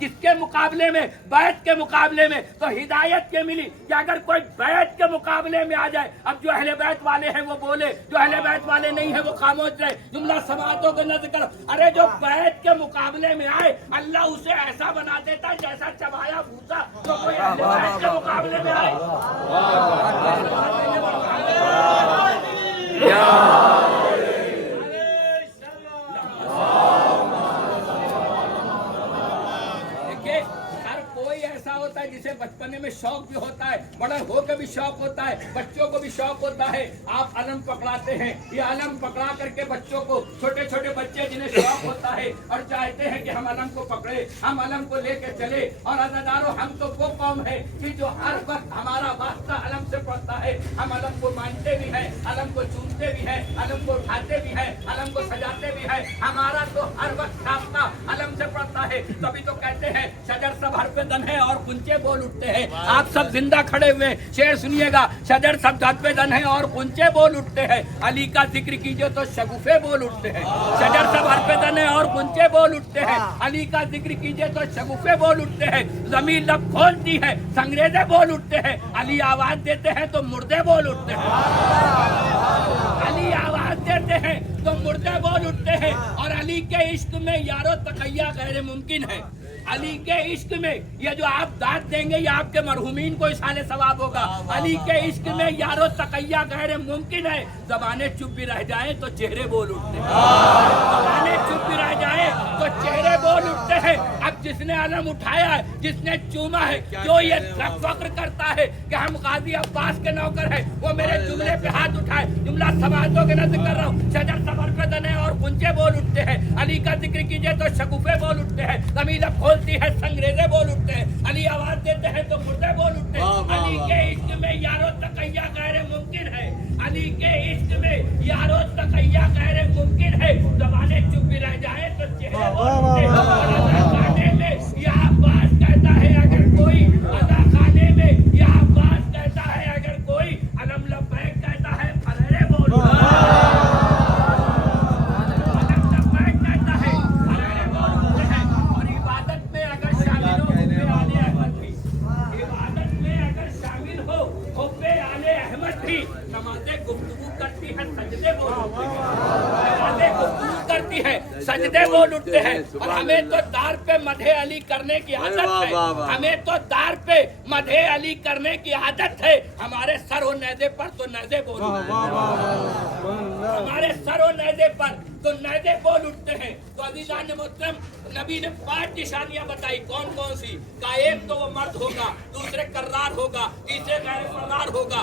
किसके मुकाबले में? बैत के मुकाबले में। तो हिदायत के मिली कि अगर कोई बैत के मुकाबले में आ जाए, अब जो अहले बैत वाले हैं वो बोले, जो अहले बैत वाले नहीं है वो खामोश रहे, जुमला समातों के नजर करो। अरे जो बैत के मुकाबले में आए अल्लाह उसे ऐसा बना देता है जैसा चबाया भूसा। तो कोई अहले बैत के मुकाबले में आए जिसे बचपने में शौक भी होता है, बड़ा होकर भी शौक होता है, बच्चों को भी शौक होता है। आप अलम पकड़ाते हैं, ये अलम पकड़ा करके बच्चों को, छोटे छोटे बच्चे जिन्हें शौक होता है और चाहते हैं कि हम अलम को पकड़े, हम अलम को लेकर चले। और अज़ादारों, हम तो वो कौम है कि जो हर वक्त हमारा वास्ता अलम से पड़ता है। हम अलम को मानते भी हैं, अलम को चूमते भी हैं, अलम को उठाते भी हैं, अलम को सजाते भी हैं। हमारा तो हर वक्त रास्ता अलम से पड़ता है। तभी तो कहते हैं शजर सब हर पे दन है और कुंचे बोल उठते हैं। आप सब जिंदा खड़े हुए शेर सुनिएगा, शजर सब छत पे दन है और कुंचे बोल उठते हैं। अली का जिक्र कीजिए तो शगुफे बोल उठते हैं। शजर सब हर पे दन है और कुंचे बोल उठते हैं। अली का जिक्र कीजिए तो शगुफे बोल उठते हैं। जमीन लब खोलती है, संग्रेजे बोल उठते हैं। अली आवाज देते हैं तो मुर्दे बोल उठते हैं। अली आवाज देते हैं तो मुर्दे बोल उठते हैं। और अली के इश्क में यारो तकैया गैर मुमकिन है। अली के इश्क में ये जो आप दाद देंगे ये आपके मरहुमीन को इसाले सवाब होगा। अली के इश्क में यारो तकैया गैर मुमकिन है। जबाने चुप भी रह जाए तो चेहरे बोल उठते हैं। जबाने चुप भी रह जाए तो चेहरे बोल उठते हैं। अब जिसने अलम उठाया है, जिसने चूमा है, जो ये फख्र करता है कि हम गाजी अब्बास के नौकर हैं, वो मेरे जुमले पे हाथ उठाए। जुमला समाजों के नजर कर रहा हूँ। शजर सबर पे दने और कुंचे बोल उठते हैं। अली का जिक्र कीजिए तो शगुफे बोल उठते हैं। जमीन खोलती है, संग्रेजे बोल उठते हैं। अली आवाज देते हैं तो मुर्दे बोल उठते हैं। अली के इश्क में यारो तकैया गैर मुमकिन है। अली के इश्क में यारो तकैया गैर मुमकिन है। जबाने चुप भी रह जाए तो चेहरे बोल उठते हैं। खाने में यह अब्बास कहता है अगर कोई, अदा खाने में यह अब्बास कहता है अगर कोई, अलम लब्बैक कहता है फरेरे बोल उठते हैं। सजदे बोल उठते हैं। और हमें तो दार पे मधे अली करने की आदत है। हमें तो दार पे मधे अली करने की आदत है। हमारे सर हो नैदे पर तो नैदे बोल उठते हैं। हमारे सर हो नैदे पर तो नैदे बोल उठते हैं। तो अज़ीज़ान मोहतरम, नबी ने 5 निशानियां बताई। कौन कौन सी? का एक तो वो मर्द होगा, दूसरे कर्रार होगा, तीसरे गैर फर्रार होगा,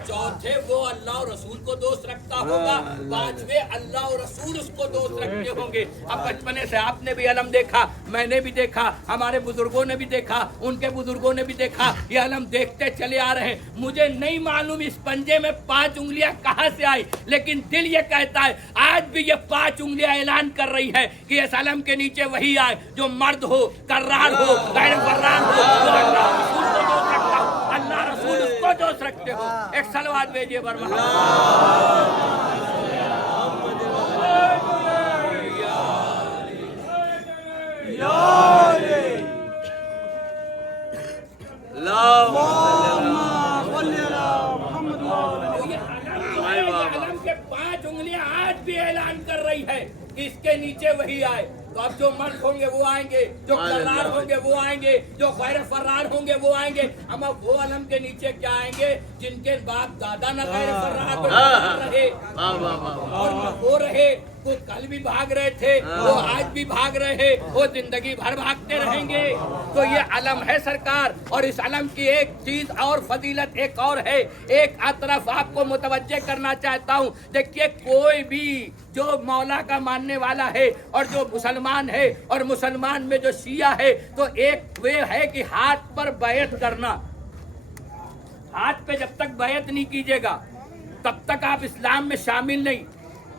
चौथे वो अल्लाह और रसूल को दोस्त रखता होगा, पांचवे अल्लाह और रसूल उसको दोस्त रखते होंगे। अब बचपने से आपने भी अलम देखा, मैंने भी देखा, हमारे बुजुर्गों ने भी देखा, उनके बुजुर्गों ने भी देखा। ये अलम देखते चले आ रहे हैं। मुझे नहीं मालूम इस पंजे में 5 उंगलियां कहां से आई, लेकिन दिल ये कहता है आज भी ये 5 उंगलियां ऐलान कर रही है कि इस अलम के नीचे वही आए जो मर्द हो, कर्रार हो, गैर फर्रार हो, जो अल्लाह रसूल को दोस्त रखता हो, अल्लाह रसूल उसको दोस्त रखते हो। एक सलवात भेजिए बरमा। अलम के 5 उंगलियां आज भी ऐलान कर रही है कि इसके नीचे वही आए। तो अब जो मर्द होंगे वो आएंगे, जो कर्रार होंगे वो आएंगे, जो गैर फर्रार होंगे वो आएंगे। हम अब वो अलम के नीचे क्या आएंगे जिनके बाप दादा न गैर फर्रार रहे और वो रहे, वो कल भी भाग रहे थे, वो आज भी भाग रहे हैं, वो जिंदगी भर भागते रहेंगे। तो ये अलम है सरकार। और इस अलम की एक चीज और फजीलत एक और है, एक तरफ आपको मुतवज्जे करना चाहता हूँ। देखिए, कोई भी जो मौला का मानने वाला है और जो मुसलमान है, और मुसलमान में जो शिया है, तो एक वे है कि हाथ पर बैत करना। हाथ पे जब तक बैत नहीं कीजिएगा तब तक आप इस्लाम में शामिल नहीं,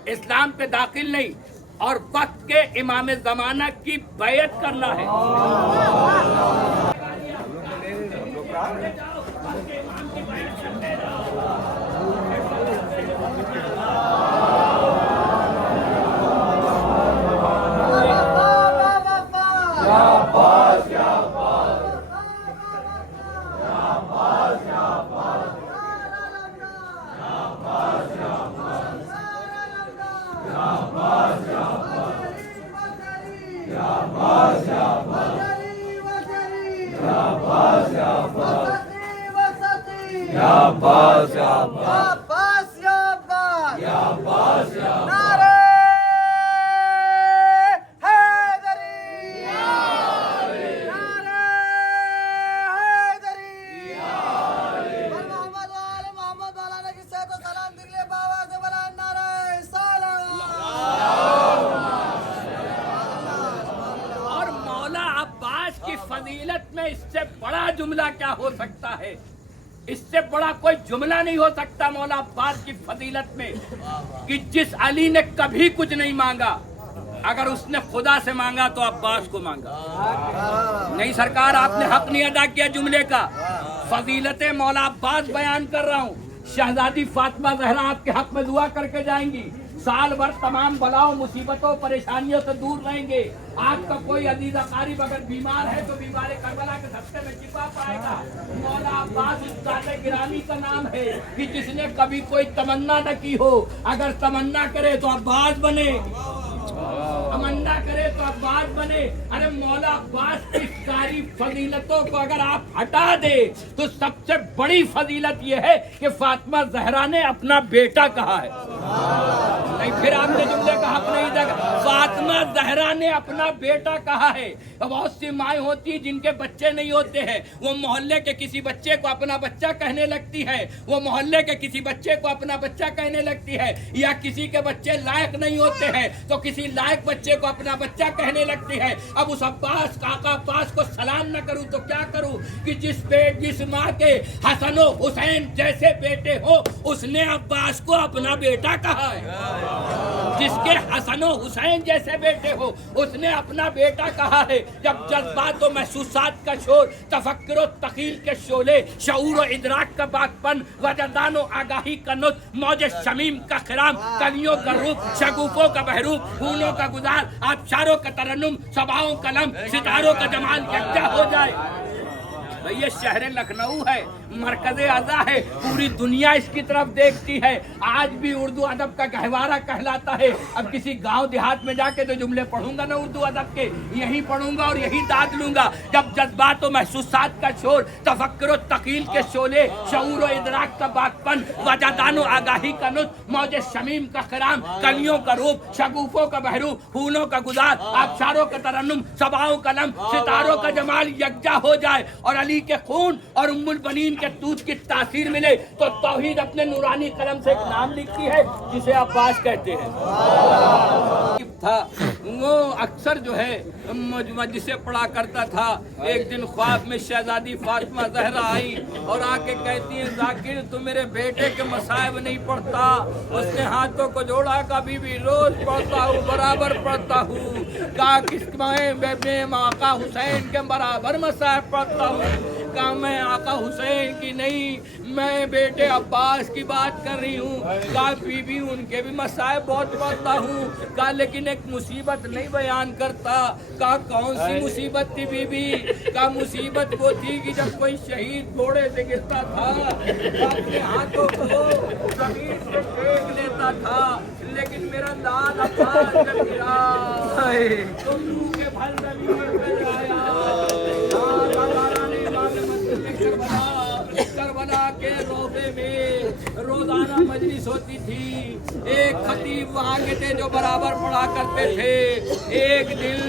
इस्लाम पे दाखिल नहीं। और वक्त के इमाम ज़माना की बैत करना है। या फजीलत में इससे बड़ा जुमला क्या हो सकता है? इससे बड़ा कोई जुमला नहीं हो सकता मौला अब्बास की फजीलत में कि जिस अली ने कभी कुछ नहीं मांगा, अगर उसने खुदा से मांगा तो अब्बास को मांगा। नहीं सरकार, आपने हक नहीं अदा किया जुमले का। फजीलत मौला अब्बास बयान कर रहा हूँ। शहजादी फातिमा ज़हरा आपके हक में दुआ करके जाएंगी। साल भर तमाम बलाओं मुसीबतों परेशानियों से दूर रहेंगे। आपका कोई अजीज अकारीब अगर बीमार है तो बीमार करबला के सत्ते में छिपा पाएगा। मौला अब्बास उस्ताद गिरामी का नाम है कि जिसने कभी कोई तमन्ना न की हो, अगर तमन्ना करे तो अब्बास बने, तमन्ना करे तो अब्बास बने। अरे मौला अब्बास की सारी फजीलतों को अगर आप हटा दे तो सबसे बड़ी फजीलत यह है कि फातिमा ज़हरा ने अपना बेटा कहा है। नहीं, फिर आपने जुमले का हक नहीं दिया। फातिमा ज़हरा ने अपना बेटा कहा है। बहुत सी माएँ होती जिनके बच्चे नहीं होते हैं, वो मोहल्ले के किसी बच्चे को अपना बच्चा कहने लगती है, वो मोहल्ले के किसी बच्चे को अपना बच्चा कहने लगती है, या किसी के बच्चे लायक नहीं होते हैं तो किसी लायक बच्चे को अपना बच्चा कहने लगती है। अब उस अब्बास काका अब्बास को सलाम न करूं तो क्या करूं कि जिस माँ के हसन और हुसैन जैसे बेटे हो उसने अब्बास को अपना बेटा कहा है। जिसके हसन और हुसैन जैसे बेटे हो उसने अपना बेटा कहा है। जब जज्बात और महसूसात का शोर, तफक्कुर और तखील के शोले, शऊर और इदराक का बागपन, वजदान और आगाही का नुत, मौज शमीम का खिराम, कलियों का रूप, शगुफों का बहरूप, फूलों का गुजार, आबशारों का तरन्नुम, सबाओं का लम, सितारों का जमाल यकजा हो जाए। ये शहर लखनऊ है, मरकज़े आज़ा है, पूरी दुनिया इसकी तरफ देखती है। आज भी उर्दू अदब का गहवारा कहलाता है। अब किसी गांव देहात में जाके तो जुमले पढ़ूंगा ना उर्दू अदब के, यही पढ़ूंगा और यही दाद लूंगा। जब जज्बात और महसूसात का शोर, तफक्कुर और तकील के शोले, शऊर और इदराक का बागपन, वजदान और आगाही का नुत, मौज शमीम का खिराम, कलियों का रूप, शगुफों का बहरूप, फूलों का गुजार, आबशारों का तरन्नुम, सबाओं का लम, सितारों का जमाल यकजा हो जाए और अली के खून और उम्मुल बनीन के दूध की तासीर मिले तो तौहीद अपने नूरानी कलम से एक नाम लिखती है जिसे अब्बास कहते हैं। था वो अक्सर जो है जिसे पढ़ा करता था। एक दिन ख्वाब में शहजादी फातिमा ज़हरा आई और आके कहती है, जाकिर तू मेरे बेटे के मसाइब नहीं पढ़ता। उसने हाथों को जोड़ा, कभी भी रोज पढ़ता हूँ, बराबर पढ़ता हूँ। कहा किस आका हुसैन के बराबर मसाइब पढ़ता हूँ। कहा मैं आका हुसैन की नहीं, मैं बेटे अब्बास की बात कर रही हूँ। कहा बीबी उनके भी मसाइब बहुत पढ़ता हूँ। कहा लेकिन एक मुसीबत नहीं बयान करता। कहा कौन सी मुसीबत थी बीबी? कहा मुसीबत वो थी कि जब कोई शहीद घोड़े से गिरता था अपने हाथों को जमीन पे फेंक लेता था, लेकिन मेरा लाल अब्बास जब गिरा तो मुंह के फल जमीन पे आया। करबला के रोबे में रोजाना मजलिस होती थी। एक खतीब वहाँ के थे जो बराबर पढ़ा करते थे। एक दिन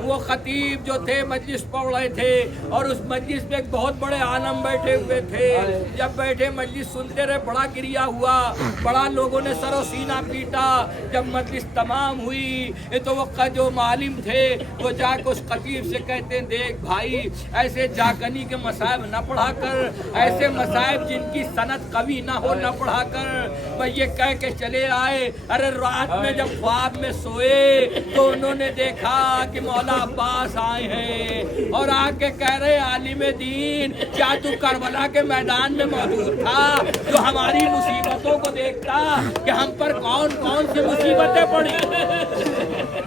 वो खतीब जो थे मजलिस पढ़ रहे थे और उस मजलिस में एक बहुत बड़े आलम बैठे हुए थे। जब बैठे मजलिस सुनते रहे, बड़ा गिरिया हुआ, बड़ा लोगों ने सरो सीना पीटा। जब मजलिस तमाम हुई तो वो जो मालिम थे वो जाकर उस खतीब से कहते हैं, देख भाई ऐसे जागनी के मसाइब न पढ़ा कर, ऐसे मसाइब जिनकी सनद कभी ना हो न पढ़ा कर। भाई ये कह के चले आए। अरे रात में जब ख्वाब में सोए तो उन्होंने देखा कि मौला अब्बास आए हैं और आके कह रहे, आलिम दीन क्या तू करबला के मैदान में मौजूद था जो हमारी मुसीबतों को देखता कि हम पर कौन कौन सी मुसीबतें पड़ी।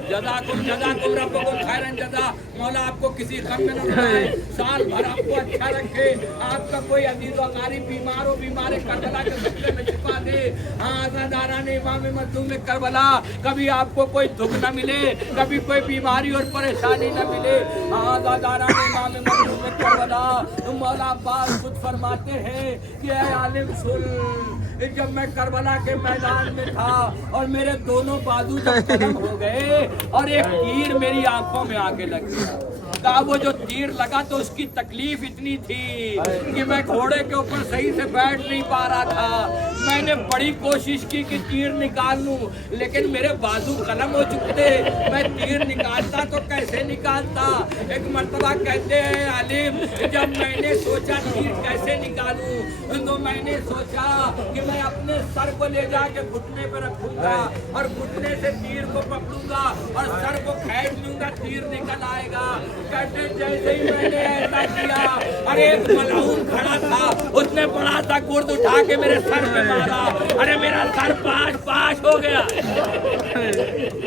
जज़ाकुम रब्बुकुम खैरन जज़ा। मौला आपको किसी गम में न बनाए, साल भर आपको अच्छा रखे, आपका कोई अजीज व क़रीब बीमार हो, बीमार करबला के सदक़े में छिपा दे। आज़ादारान इमाम मज़लूम करबला, कभी आपको कोई दुख न मिले, कभी कोई बीमारी और परेशानी न मिले। आज़ादारान इमाम मज़लूम करबला, मौला अब्बास खुद फरमाते हैं कि ऐ आलिम सुन, जब मैं करबला के मैदान में था और मेरे दोनों बाजू जब कलम हो गए और एक तीर मेरी आंखों में आके लग गया, कहा वो जो तीर लगा तो उसकी तकलीफ इतनी थी कि मैं घोड़े के ऊपर सही से बैठ नहीं पा रहा था। मैंने बड़ी कोशिश की कि तीर निकाल लूं, लेकिन मेरे बाजू कलम हो चुके थे। मैं तीर निकालता तो कैसे निकालता। एक मर्तबा कहते हैं आलिम, जब मैंने सोचा तीर कैसे निकालूं, तो मैंने सोचा कि मैं अपने सर को ले जाके घुटने पर रखूंगा और घुटने से तीर को पकड़ूंगा और सर को खींच लूंगा, तीर निकल आएगा। कहते जैसे ही मैंने ऐसा किया, अरे एक मलाउन खड़ा था, उसने बड़ा सा गुर्द उठा के मेरे सर पे मारा, अरे मेरा सर पाश हो गया।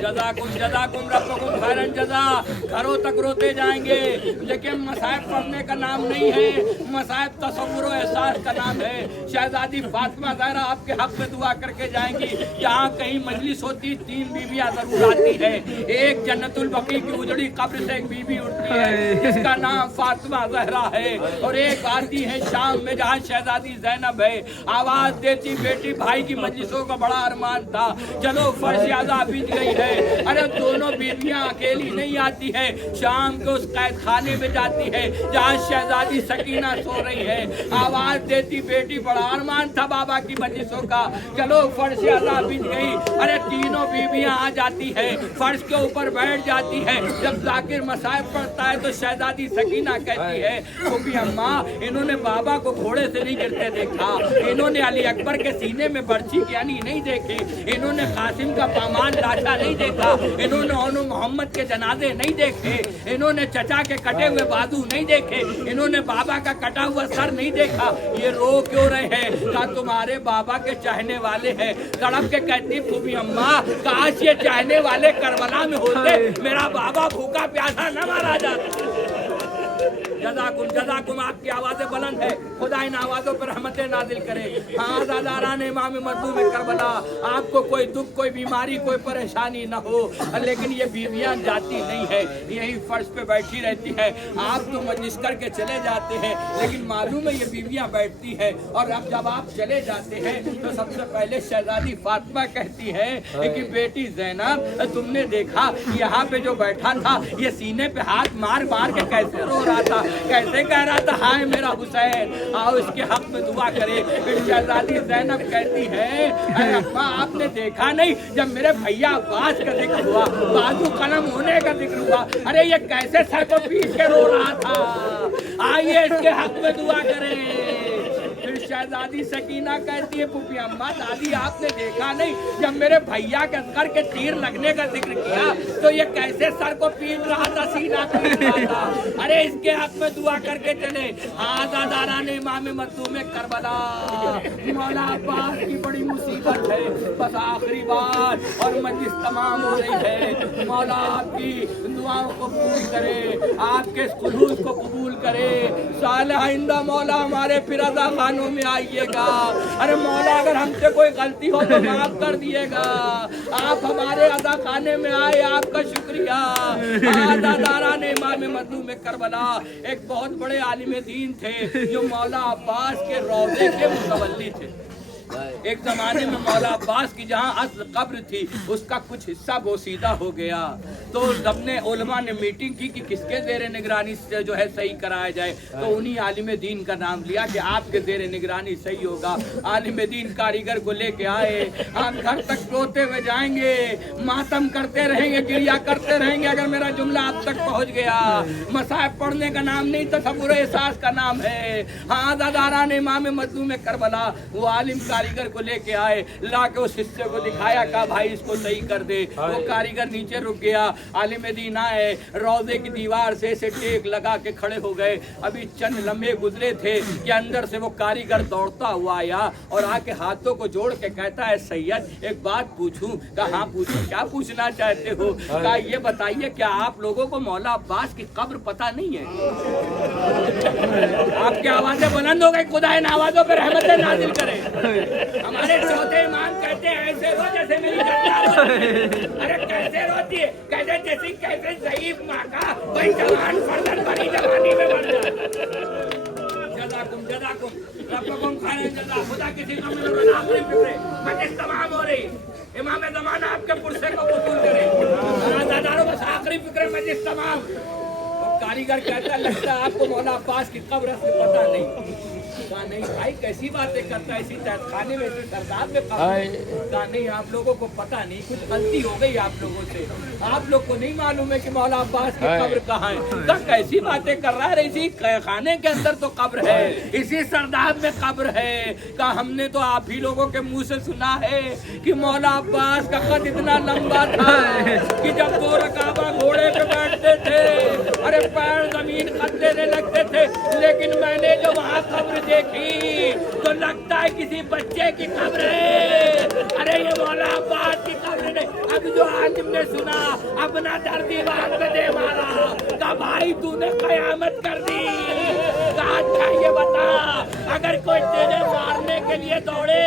जज़ाकुम रब्बुकुम खैरन जज़ा। घरों तक रोते जाएंगे, लेकिन मसाइब पढ़ने का नाम नहीं है, मसाइब तसव्वुर और एहसास का नाम है। शहजादी फातिमा ज़हरा आपके हक में दुआ करके जाएंगी। जहाँ कहीं मजलिस होती 3 बीवियाँ जरूर आती है। एक जन्नतुल बकी की उजड़ी कब्र से एक बीवी उठती है जिसका नाम फातिमा ज़हरा है, और एक आती है शाम में जहाँ शहजादी ज़ैनब है। आवाज देती बेटी भाई की मजलिसों का बड़ा अरमान था, चलो फर्श यादा बीत गई है। अरे दोनों बीवियाँ अकेली नहीं आती है, शाम को उस कैद खाने में जाती है जहाँ शहजादी सकीना सो रही है। आवाज देती बेटी बड़ा अरमान था बाबा की मजलिसों का, चलो फर्श यादा बीत गई। अरे तीनों बीवियाँ आ जाती है, फर्श के ऊपर बैठ जाती है। जब जाकिर मसाइब पढ़ता है तो शहजादी सकीना कहती है, क्योंकि अम्मा इन्होंने बाबा को घोड़े से नहीं गिरते देखा, इन्होंने अली अकबर के सीने में बर्छी की यानी नहीं देखी, इन्होंने कासिम का पामान लाशा नहीं देखा, इन्होंने ओनो मोहम्मद के जनाजे नहीं देखे, इन्होंने चचा के कटे हुए बाजू नहीं देखे, इन्होंने बाबा का कटा हुआ सर नहीं देखा। ये रो क्यों रहे हैं? कहा तुम्हारे बाबा के चाहने वाले हैं। तड़प के कहती फूफी अम्मा, काश ये चाहने वाले करबला में होते, मेरा बाबा भूखा प्यासा न मारा जाता। जज़ाकुम आपकी आवाज़ें बुलंद है, खुदा इन आवाज़ों पर रहमतें नाजिल करे। हाँ ज़ादारान इमाम मज़लूम करबला, आपको कोई दुख, कोई बीमारी, कोई परेशानी न हो, लेकिन ये बीवियाँ जाती नहीं है, यही फर्श पे बैठी रहती है। आप तो मजलिस करके चले जाते हैं, लेकिन मालूम है ये बीवियाँ बैठती है। और अब जब आप चले जाते हैं तो सबसे पहले शहजादी फातिमा कहती है कि बेटी ज़ैनब, तुमने देखा यहाँ पे जो बैठा था ये सीने पे हाथ मार मार के कैसे रो रहा था, कैसे कह रहा था हाय मेरा हुसैन, आओ इसके हक में दुआ करे। फिर शहजादी ज़ैनब कहती है, अरे अम्मा आपने देखा नहीं, जब मेरे भैया अब्बास का जिक्र हुआ, बाजू कलम होने का जिक्र हुआ, अरे ये कैसे सर को पीट के रो रहा था, आइए इसके हक में दुआ करें। फिर शहजादी सकीना कहती है, फूफी अम्मा दादी आपने देखा नहीं, जब मेरे भैया के सर के तीर लगने का जिक्र किया तो ये कैसे सर को पीट रहा था, सीना पीट रहा था, अरे इसके हक में दुआ करके चले। आज़ादारान इमाम मज़लूम करबला, मौला अब्बास की बड़ी मुसीबत है, बस आखिरी बार और मजलिस तमाम हो रही है। मौला आपकी दुआओं को कबूल करे, आपके खुलूस को कबूल करे। साल आइंदा मौला हमारे फिरादा खानों में आइएगा। अरे मौला अगर हमसे कोई गलती हो तो माफ कर दिएगा। आप हमारे अदा खाने में आए, आपका शुक्रिया। आज़ादारान इमाम मज़लूम करबला एक बहुत बड़े आलिम दीन थे जो मौला अब्बास के रौज़े के मुतवल्ली थे। एक जमाने में मौला अब्बास की जहाँ असल कब्र थी उसका कुछ हिस्सा बोसीदा हो गया, तो सबने उलमा ने मीटिंग की कि किसके ज़ेर निगरानी से जो है सही कराया जाए। तो उन्हीं आलिम दीन का नाम लिया कि आपके ज़ेर निगरानी सही होगा। आलिम दीन कारीगर को लेके आए, हम घर तक रोते हुए जाएंगे, मातम करते रहेंगे, गिरिया करते रहेंगे अगर मेरा जुमला आप तक पहुँच गया। मसाइब पढ़ने का नाम नहीं, तसव्वुर एहसास का नाम है। हाँ आज़ादारान इमाम मज़लूम करबला, वो आलिम कारीगर को लेके आए, ला के उस हिस्से को दिखाया, कहा भाई इसको सही कर दे। वो कारीगर नीचे रुक गया। आलिम दीन आए, रोजे की दीवार से टेक लगा के खड़े हो गए। अभी चंद लम्हे गुजरे थे कि अंदर से वो कारीगर दौड़ता हुआ आया और आके हाथों को जोड़ के कहता है सैयद एक बात पूछूं? कहा हाँ पूछूं, क्या पूछना चाहते हो? कहा ये बताइए क्या आप लोगों को मौला अब्बास की कब्र पता नहीं है? आपकी आवाजें बुलंद हो गई, खुदा इन आवाजों पर रहमतें नाजिल करे। हमारे चौथे इमाम कहते हैं ऐसे रो जैसे मेरी अरे कैसे रोती है? कहते जैसे कैसे ज़ईफ माँ का कोई जवान फर्जंद बड़ी जवानी में मर जाए। जज़ाकुम जज़ाकुम रब्बकुम खैरन जज़ा। खुदा किसी को मिल आखिरी फिक्रे मजलिस तमाम हो रही, इमाम ज़माना आपके पुरसे को कबूल करे। आज़ादारों बस आखिरी फिक्रे मजलिस तमाम। कारीगर कहता लगता है आपको मौला अब्बास की कब्र से पता नहीं। कहा नहीं भाई कैसी बातें करता है, इसी खाने में इसी सरदार में कहा नहीं आप लोगों को पता नहीं, कुछ गलती हो गई आप लोगों से, आप लोग को नहीं मालूम है कि मौला अब्बास की कब्र कहाँ है। कहा कैसी बातें कर रहा है, इसी खाने के अंदर तो कब्र है, इसी सरदार में कब्र है। कहा हमने तो आप ही लोगों के मुंह से सुना है कि मौला अब्बास का कद इतना लंबा था कि जब दो रकाबा घोड़े पे बैठते थे अरे पैर जमीन कद देने लगते थे, लेकिन मैंने जो वहाँ कब्र देखी तो लगता है किसी बच्चे की कब्र है। अरे ये मौला अब्बास की कब्र नहीं। अब जो आलिम ने सुना अपना दर दीवार पे दे मारा, कहा भाई तूने कयामत कर दी। कहा अच्छा ये बता अगर कोई तेरे मारने के लिए दौड़े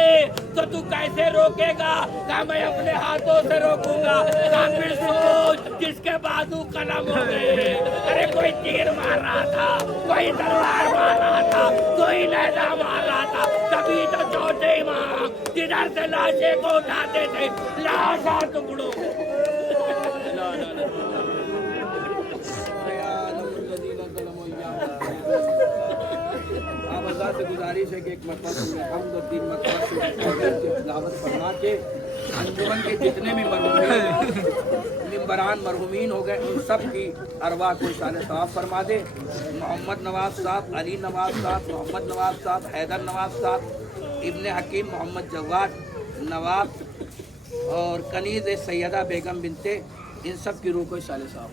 तो तू कैसे रोकेगा? कहा मैं अपने हाथों से रोकूंगा। कहा फिर सोच जिसके बाजू कलम हो गए। अरे कोई तीर मार रहा था, कोई तलवार मार रहा था, कोई लहदा मार रहा था, तभी तो चौथे इमाम जिधर से लाशे को उठाते थे लाशा टुकड़ों। आप अल्लाह से गुजारिश है कि एक मरतबा हम दो तीन मरतबा तिलावत फरमा के अंजुमन के जितने भी मरहुमीन हो गए उन सब की अरवाह को शान सवाब फरमा दे। मोहम्मद नवाज साहब, अली नवाज साहब, मोहम्मद नवाज साहब, हैदर नवाज साहब, इब्ने हकीम मोहम्मद जवाद नवाब और कनीज़ सैयदा बेगम बिनते, इन सब की रूह को शान सवाब।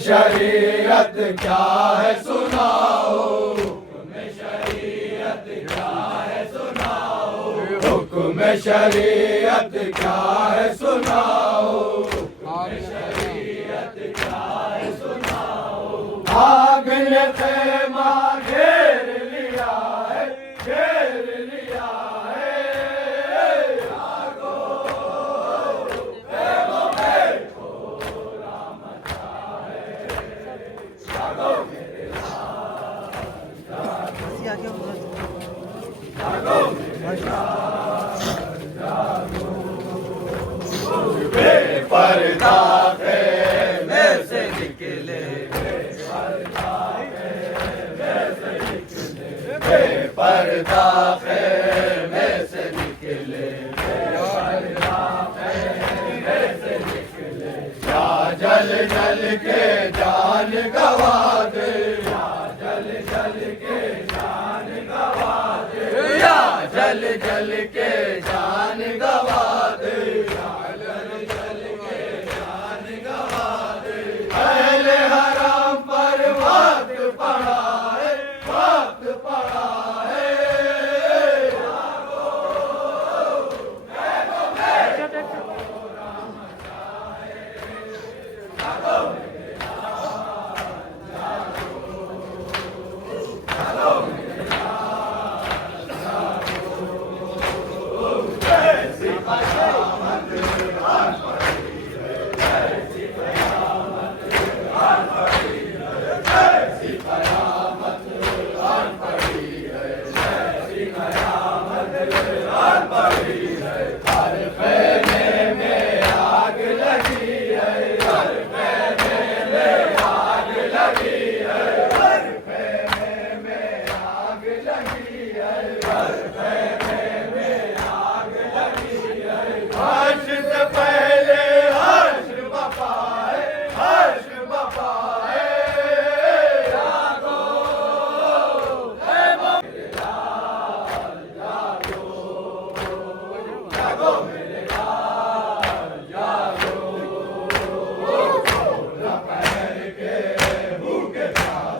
शरीयत क्या है सुनाओ, हुक्म शरीयत क्या है सुनाओ, हुक्म शरीयत क्या है सुनाओ, हुक्म शरीयत क्या है सुनाओ। आग ने खेमा घेर लिया है, घेर लिया है, आगो खेमों में कोहरा मचा है, जागो मेरे लाल, जागो मेरे लाल, जागो बेपर्दा खेमे से निकले, बेपर्दा खेमे से निकले, बेपर्दा खेमे से निकले, बेपर्दा खेमे से निकले, या जल जल के जान गवा दे, या जल जल के जान गवा दे, या जल जल के जान गवा दे, या जल जल के जान गवा दे। अहले हराम पर वक्त पड़ा है, वक्त पड़ा है, जागो खेमों में कोहरा मचा है, जागो मेरे लाल, जागो, जागो मेरे लाल, जागो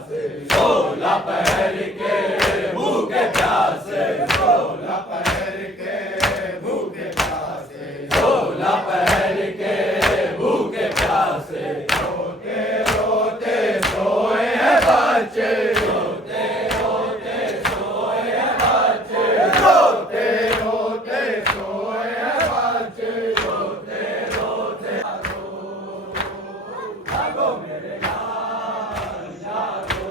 16 पहर के भूखे प्यासे, 16 पहर के भूखे प्यासे, 16 पहर के भूखे प्यासे, रोते रोते सोए हैं बच्चे, रोते रोते सोए हैं बच्चे, रोते रोते सोए हैं बच्चे, रोते रोते जागो मेरे लाल जागो,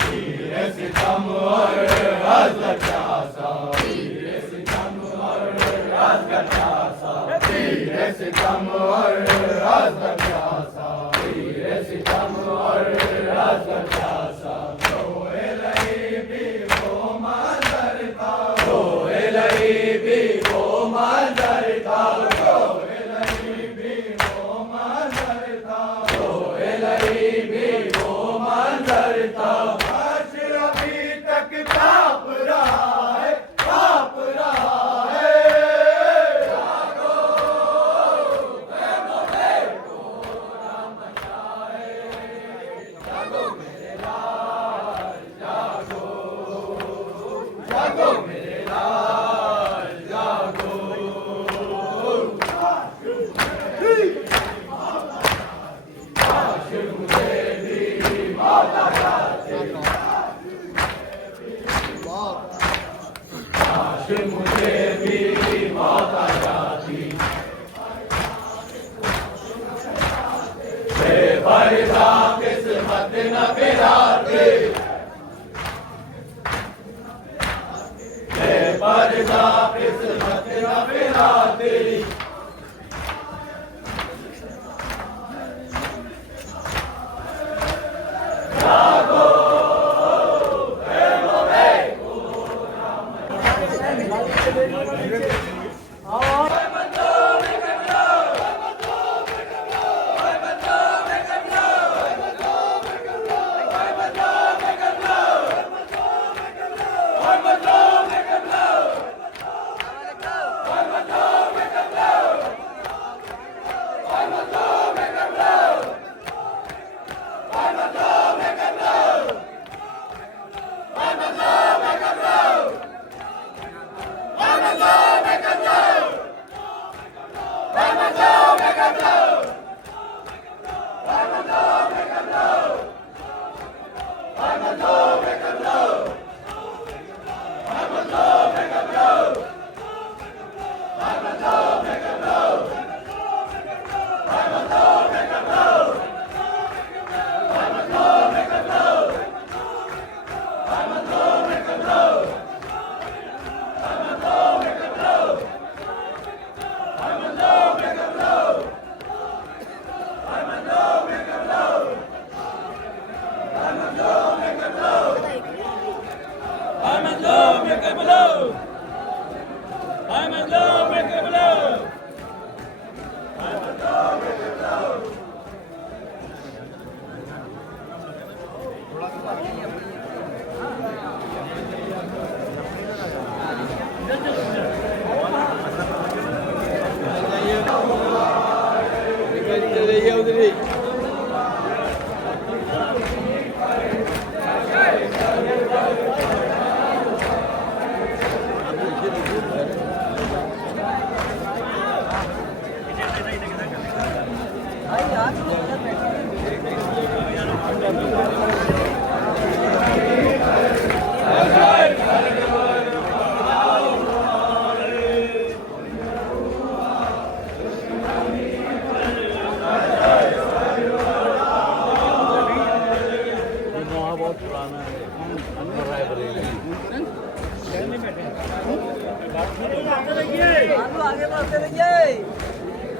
वीर सितम और हज़रत प्यासा, वीर सितम और हज़रत प्यासा, वीर सितम और हज़रत प्यासा, वीर सितम और हज़रत प्यासा, रोए लई भी वो मंजर था, रोए लई भी वो मंजर था, रोए लई भी वो मंजर था, रोए लई भी वो मंजर था, हाशिर अभी तक कांप रहा है, कांप रहा है, जागो मोरे को राम मचाए, जागो मेरे लाल जागो, जागो मेरे लाल जागो, काश मुझे भी मौत आ जाती, काश मुझे भी मौत आ जाती, बेपर्दा किस्मत न फिराती, बेपर्दा किस्मत न फिराती, जागो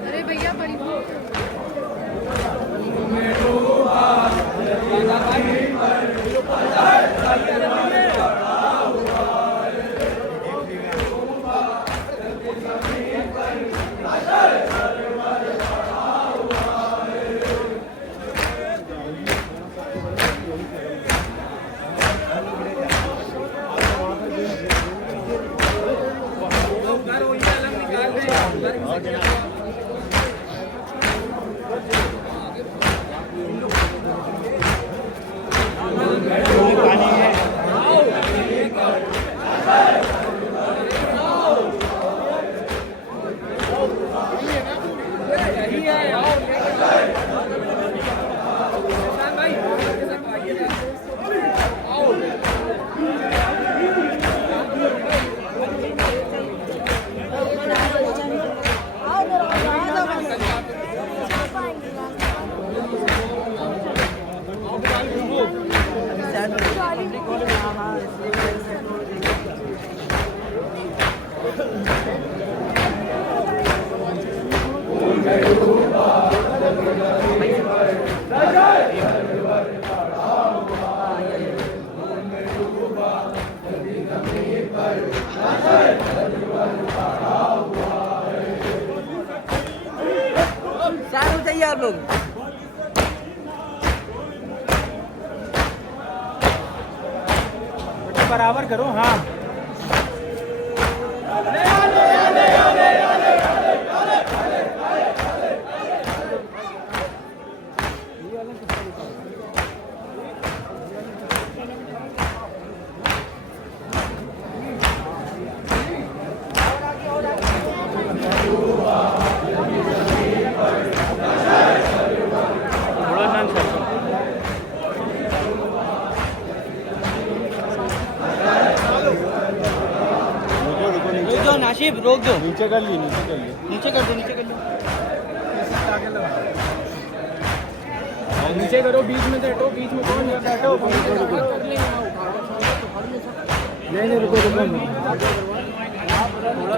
अरे भैया बड़ी सारू चाहिए आप लोग। बराबर करो। हाँ थोड़ा डांस कर। रोक दो नाशिब, रोक दो। नीचे कर ली, नीचे कर ली। नीचे कर दो, नीचे कर दो। नीचे करो, बीच में बैठो, बीच में कौन बैठो। नहीं रुको रुको।